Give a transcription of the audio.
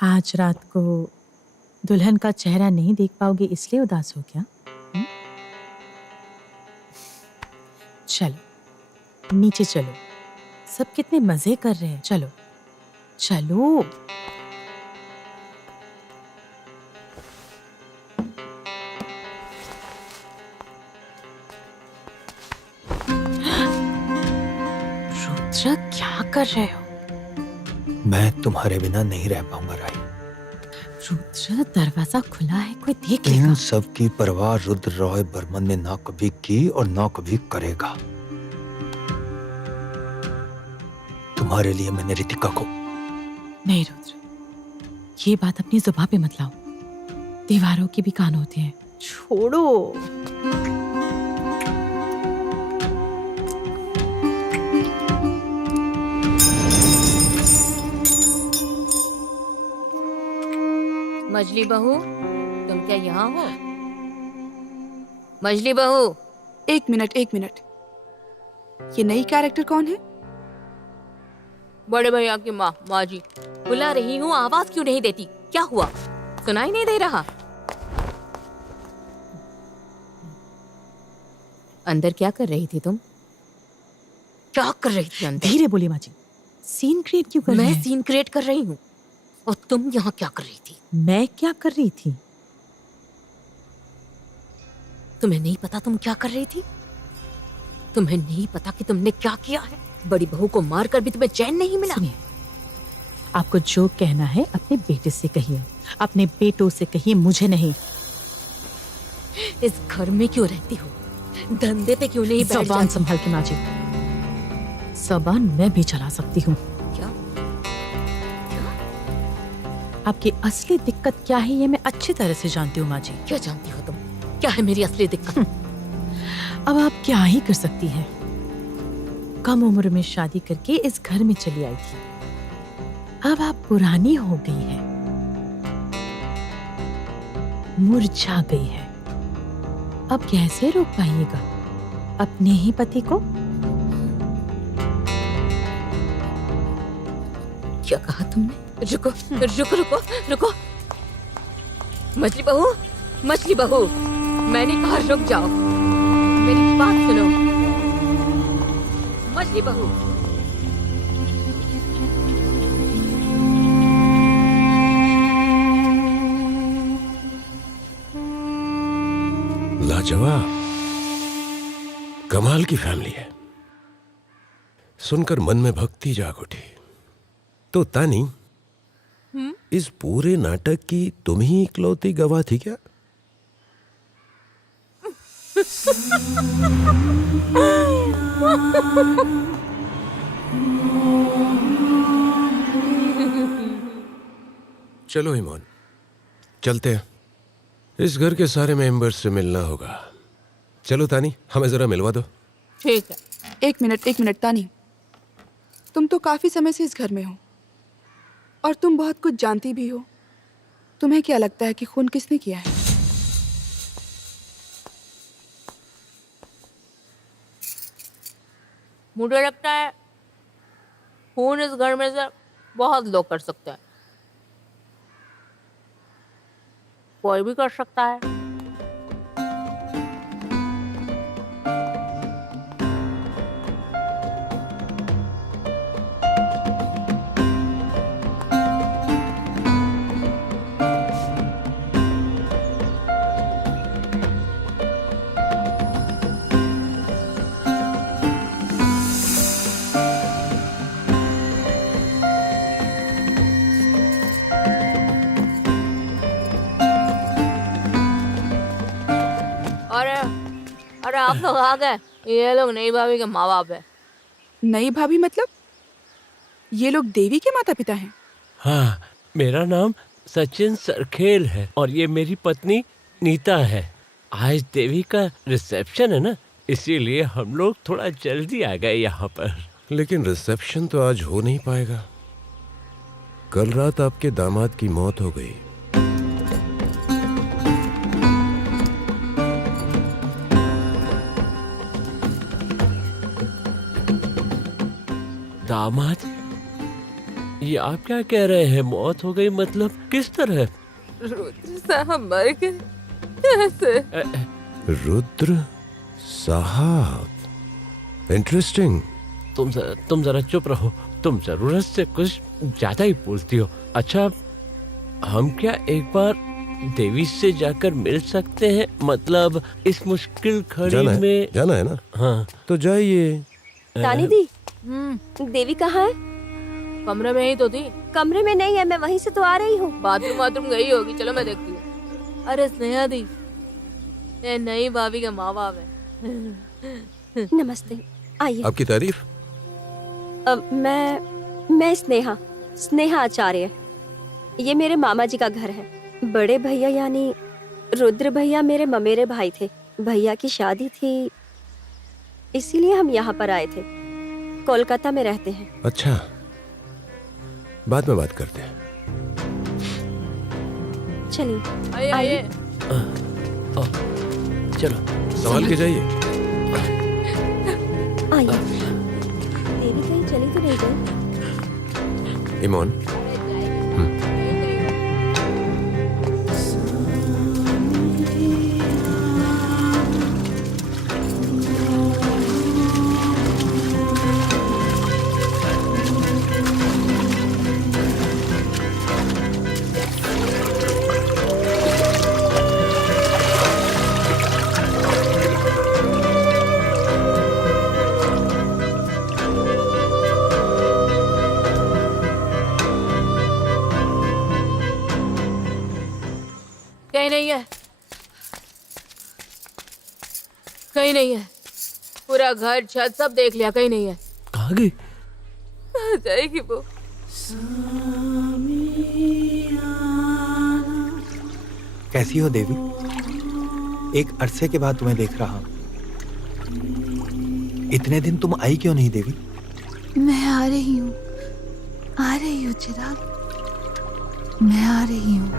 आज रात को दुल्हन का चेहरा नहीं देख पाओगे इसलिए उदास हो क्या? चलो नीचे चलो, सब कितने मजे कर रहे हैं। चलो चलो। रुद्र क्या कर रहे हो? मैं तुम्हारे बिना नहीं रह पाऊंगा राई। रुद्र दरवाजा खुला है, कोई देख लेगा। इन सब की परवाह रुद्र रॉय बर्मन ने ना कभी की और ना कभी करेगा। तुम्हारे लिए मैंने रितिका को। नहीं रुद्र, ये बात अपनी जुबान पे मत लाओ। दीवारों के भी कान होते हैं। छोड़ो। मजली बहू, तुम क्या यहाँ हो? मजली बहू। एक मिनट। ये नई कैरेक्टर कौन है? बड़े भैया की माँ, माँ जी। बुला रही हूँ, आवाज क्यों नहीं देती? क्या हुआ? सुनाई नहीं दे रहा? अंदर क्या कर रही थी तुम? क्या कर रही थी अंदर? धीरे बोली माँ जी। सीन क्रिएट क्यों कर रहे हैं? मैं सीन क्रिएट कर रही हूँ और तुम यहाँ क्या कर रही थी? मैं क्या कर रही थी? तुम्हें नहीं पता तुम क्या कर रही थी? तुम्हें नहीं पता कि तुमने क्या किया है? बड़ी बहू को मारकर भी तुम्हें चैन नहीं मिला? सुनिए, आपको जो कहना है अपने बेटे से कहिए, अपने बेटों से कहिए, मुझे नहीं। इस घर में क्यों रहती हो? धंधे पे क्यों नहीं बैठ ज़बान जाती? संभाल के माँ जी। ज़बान मैं भी चला सकती हूँ। क्या? आपकी असली दिक्कत क्या है ये मैं अच्छी तरह से जानती हूँ माँ जी। क्या जानती हो तुम? क्या है मेरी असली दिक्कत? अब आप क्या ही कर सकती हैं? कम उम्र में शादी करके इस घर में चली आई थी। अब आप पुरानी हो गई हैं, मुरझा गई है। अब कैसे रोक पाइएगा अपने ही पति को? क्या कहा तुमने? रुको रुको रुको रुको। मछली बहू, मैंने कहा रुक जाओ। मेरी बात सुनो। मछली बहू। लाजवाब, कमाल की फैमिली है। सुनकर मन में भक्ति जाग उठी। तो तानी, इस पूरे नाटक की तुम ही इकलौती गवाह थी क्या? चलो इमोन, चलते हैं। इस घर के सारे मेंबर्स से मिलना होगा। चलो तानी, हमें जरा मिलवा दो। ठीक है। एक मिनट तानी, तुम तो काफी समय से इस घर में हो और तुम बहुत कुछ जानती भी हो। तुम्हें क्या लगता है कि खून किसने किया है? मुझे लगता है खून इस घर में से बहुत लोग कर सकते हैं। कोई भी कर सकता है। अरे आप लोग आ गए। ये लोग नई भाभी के माँ बाप है। नई भाभी मतलब? ये लोग देवी के माता पिता हैं? हाँ, मेरा नाम सचिन सरखेल है और ये मेरी पत्नी नीता है। आज देवी का रिसेप्शन है ना, इसीलिए हम लोग थोड़ा जल्दी आ गए यहाँ पर। लेकिन रिसेप्शन तो आज हो नहीं पाएगा। कल रात आपके दामाद की मौत हो गई। दामाद? ये आप क्या कह रहे हैं? मौत हो गई मतलब किस तरह? रुद्र साहब मर गए कैसे? रुद्र साहब, इंटरेस्टिंग। तुम जरा चुप रहो। तुम जरूरत से कुछ ज्यादा ही बोलती हो। अच्छा, हम क्या एक बार देवी से जाकर मिल सकते हैं? मतलब इस मुश्किल घड़ी में। जाना है ना? हाँ तो जाइए। तानी दी, देवी कहाँ है? कमरे में ही तो थी। कमरे में नहीं है, मैं वहीं से तो आ रही हूँ। बाथरूम गई होगी, चलो मैं देखती हूँ। अरे स्नेहा दी, ये नई भाभी के माँ बाप है। नमस्ते, आइए। आपकी तारीफ। मैं स्नेहा आचार्य। ये मेरे मामा जी का घर है। बड़े भैया यानी रुद्र भैया मेरे ममेरे भाई थे। भैया की शादी थी, इसीलिए हम यहाँ पर आए थे। कोलकाता में रहते हैं। अच्छा, बाद में बात करते हैं। चलिए आइए। चलो संभाल के जाइए। आइए। देवी कहीं चली तो नहीं गई? इमोन, कहीं नहीं है। पूरा घर छत सब देख लिया, कहीं नहीं है। कहाँ गई? आ जाएगी वो। कैसी हो देवी? एक अरसे के बाद तुम्हें देख रहा हूँ। इतने दिन तुम आई क्यों नहीं देवी? मैं आ रही हूँ चिराग, मैं आ रही हूँ।